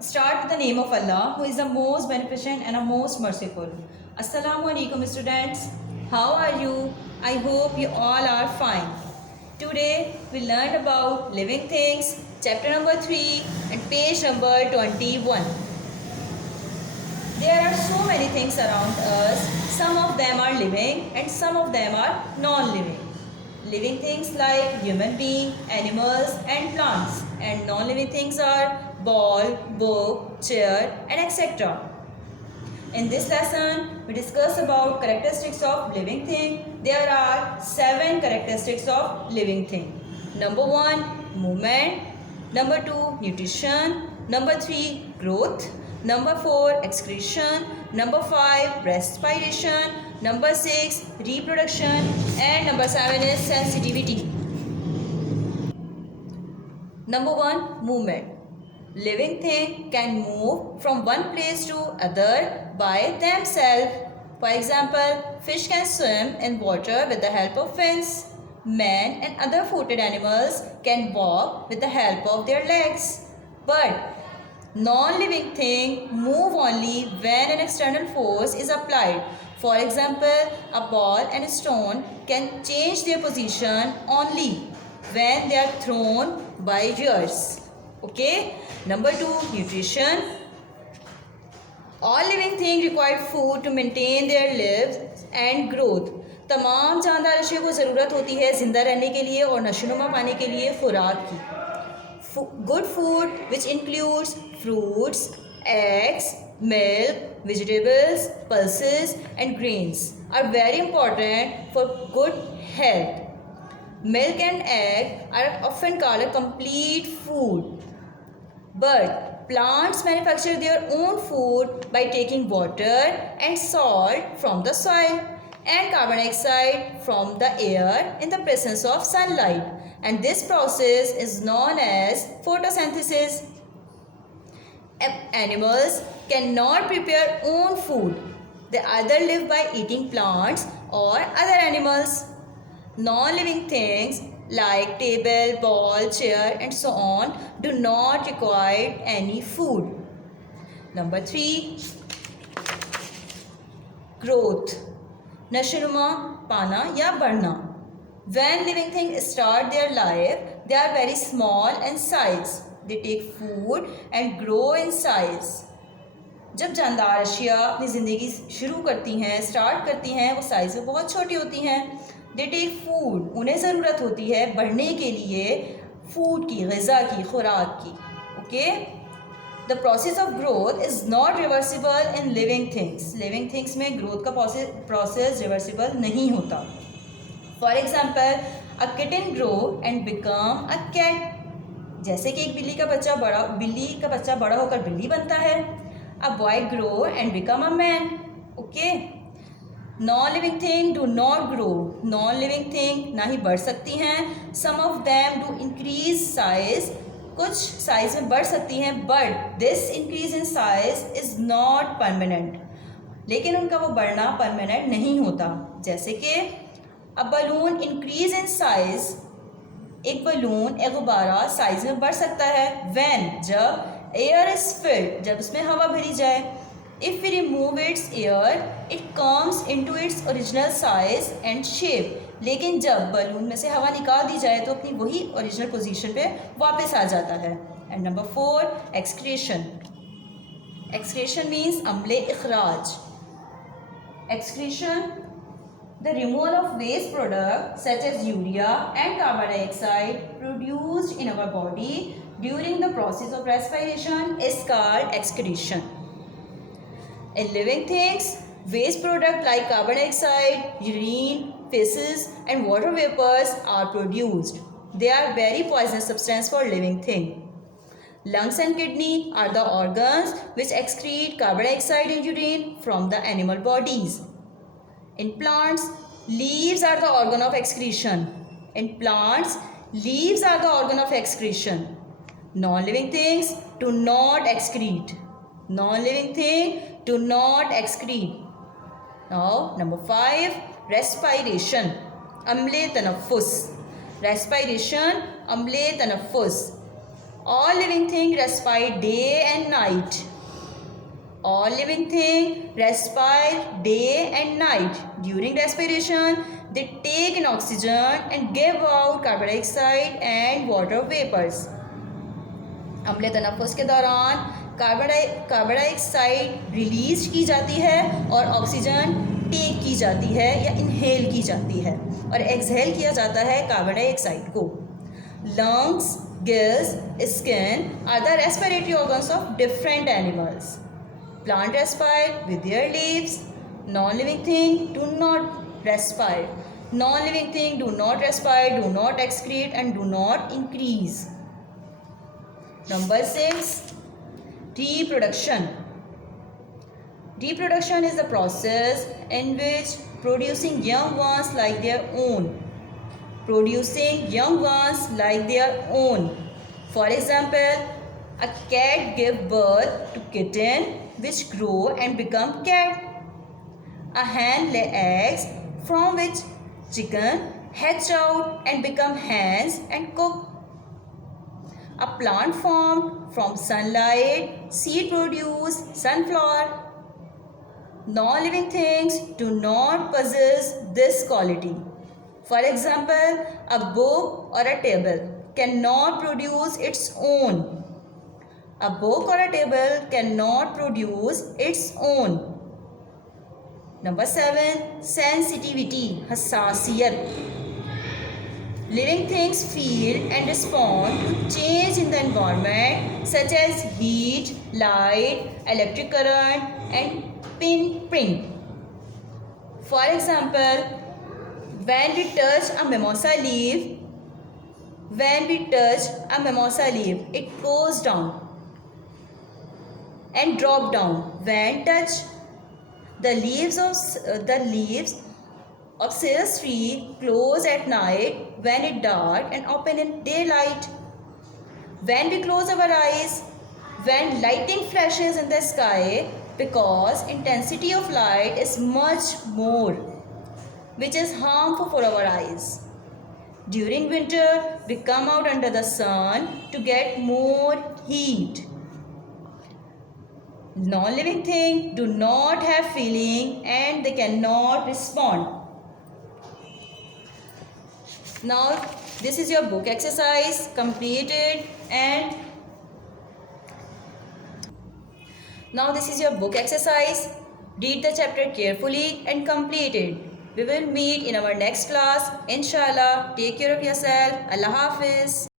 Start with the name of Allah, who is the most beneficent and the most merciful. Assalamu alaikum, students. How are you? I hope you all are fine. Today we learned about living things, chapter number 3 and page number 21. There are so many things around us. Some of them are living and some of them are non-living. Living things like human being, animals and plants, and non-living things are ball, book, chair and etc. In this lesson, we discuss about characteristics of living thing. There are 7 characteristics of living thing. Number 1, movement. Number 2, nutrition. Number 3, growth. Number 4, excretion. Number 5, respiration. Number 6, reproduction. And number 7 is sensitivity. Number 1, movement. Living thing can move from one place to other by themselves. For example, fish can swim in water with the help of fins. Men and other footed animals can walk with the help of their legs. But non-living things move only when an external force is applied. For example, a ball and a stone can change their position only when they are thrown by yours. Okay. Number 2, nutrition. All living things require food to maintain their lives and growth. तमाम जानदार अशिया को ज़रूरत होती है ज़िंदा रहने के लिए और नशोनुमा पाने के लिए खुराक की. Good food, which includes fruits, eggs, milk, vegetables, pulses and grains, are very important for good health. Milk and egg are often called a complete food. But plants manufacture their own food by taking water and salt from the soil and carbon dioxide from the air in the presence of sunlight. And this process is known as photosynthesis. Animals cannot prepare own food. They either live by eating plants or other animals. Non-living things like table, ball, chair and so on do not require any food. Number 3, growth. नशोनुमा पाना या बढ़ना. When living things start their life, they are very small in size. They take food and grow in size. जब जानदार अशिया अपनी ज़िंदगी शुरू करती हैं, स्टार्ट करती हैं, वो साइज़ में बहुत छोटी होती हैं. दे टेक फूड, उन्हें ज़रूरत होती है बढ़ने के लिए फूड की, ग़िज़ा की, खुराक की. Okay. The process of growth is not reversible in living things. Living things में ग्रोथ का प्रोसेस रिवर्सिबल नहीं होता. For example, a kitten grow and become a cat. जैसे कि एक बिल्ली का बच्चा बड़ा होकर बिल्ली बनता है. A boy grow and become a man. Okay. Non-living thing do not grow. Non-living thing ना ही बढ़ सकती हैं. Some of them do increase size. कुछ साइज में बढ़ सकती हैं. But this increase in size is not permanent. लेकिन उनका वो बढ़ना परमानेंट नहीं होता. जैसे कि a balloon increase in size. एक बलून, एक गुब्बारा साइज में बढ़ सकता है. When, जब air is filled, जब उसमें हवा भरी जाए. If we remove its air, it comes into its original size and shape. लेकिन जब बलून में से हवा निकाल दी जाए तो अपनी वही ओरिजिनल पोजीशन पे वापस आ जाता है. And number 4, excretion. Excretion means अम्ले इखराज. Excretion, the removal of waste products such as urea and carbon dioxide produced in our body during the process of respiration is called excretion. In living things, waste products like carbon dioxide, urine, feces and water vapors are produced. They are very poisonous substance for living thing. Lungs and kidney are the organs which excrete carbon dioxide and urine from the animal bodies. In plants, leaves are the organ of excretion. In plants, leaves are the organ of excretion. Non-living things do not excrete. Non-living thing do not excrete. Now, number 5, respiration. Amle tanaffus. Respiration, amle tanaffus. All living things respire day and night. All living things respire day and night. During respiration, they take in oxygen and give out carbon dioxide and water vapors. अम्ल तनफ़ुस के दौरान carbon dioxide release की जाती है और oxygen take की जाती है या इनहेल की जाती है और एक्सहेल किया जाता है कार्बन डाइऑक्साइड को. Lungs, gills, skin are the respiratory organs of different animals. Plant respire with their leaves. Non-living things do not respire. Non-living things do not respire, do not excrete and do not increase. Number 6. Reproduction. Reproduction is the process in which producing young ones like their own. Producing young ones like their own. For example, a cat gives birth to kitten which grow and become cat. A hen lay eggs from which chicken hatch out and become hens and cook. A plant formed from sunlight, seed produce sunflower. Non-living things do not possess this quality. For example, a book or a table cannot produce its own. A book or a table cannot produce its own. Number 7. Sensitivity, hassasiyat. Living things feel and respond to change in the environment such as heat, light, electric current and pinprick. For example, when we touch a mimosa leaf, it goes down and drop down. When touch the leaves of citrus tree close at night when it dark and open in daylight. When we close our eyes, when lightning flashes in the sky, because intensity of light is much more, which is harmful for our eyes. During winter, we come out under the sun to get more heat. Non-living things do not have feeling and they cannot respond. Now, this is your book exercise completed and now this is your book exercise. Read the chapter carefully and complete it. We will meet in our next class. Inshallah. Take care of yourself. Allah Hafiz.